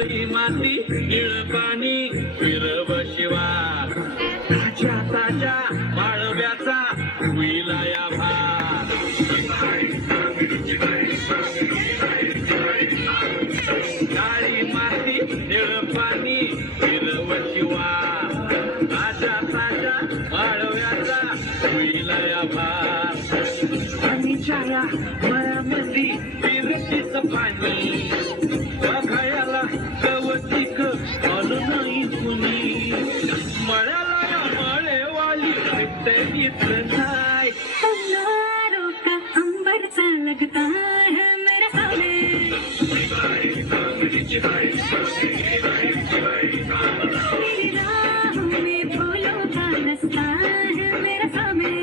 काळी माती निळ पाणी फिरव शिवा ताज्या ताज्या माळव्याचा होईला या भार काळी माती निळ पाणी फिरव शिवा ताज्या ताज्या माळव्याचा होईला या भार आणि छाया मळ्यामध्ये फिरतीच पाणी बघायला गवतिक आलं नाही कुणी मळ्याला मळेवाली भेटते इथं नाही अंगारों का अंबर सा लगता है मेरा सामने मेरी राहों में फूलों का रास्ता है मेरा सामने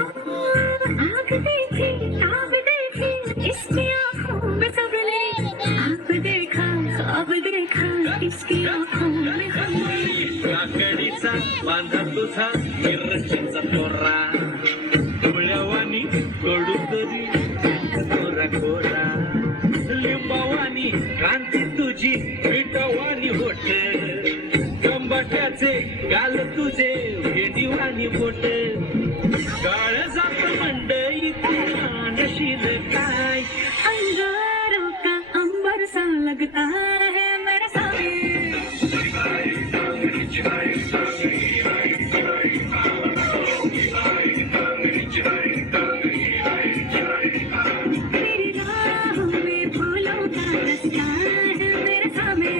आग देखी ताब देखी इसकी आंखों में सबने आप देखा ख्वाब देखा इसकी आंखों में हमने काकडीचा बांधा तुझा मिरचीचा तोरा डोळ्यावानी कडू तरी कोरा कोरा लिंबावानी क्रांती तुझी मिठवानी होट कंबाट्याचे गाल तुझे भेदीवानी बोट काळ जात मंडई नशील काय अंगारों का अंबर सा लगता है मेरा सामने मेरी राहों में फूलों का रास्ता है मेरे सामने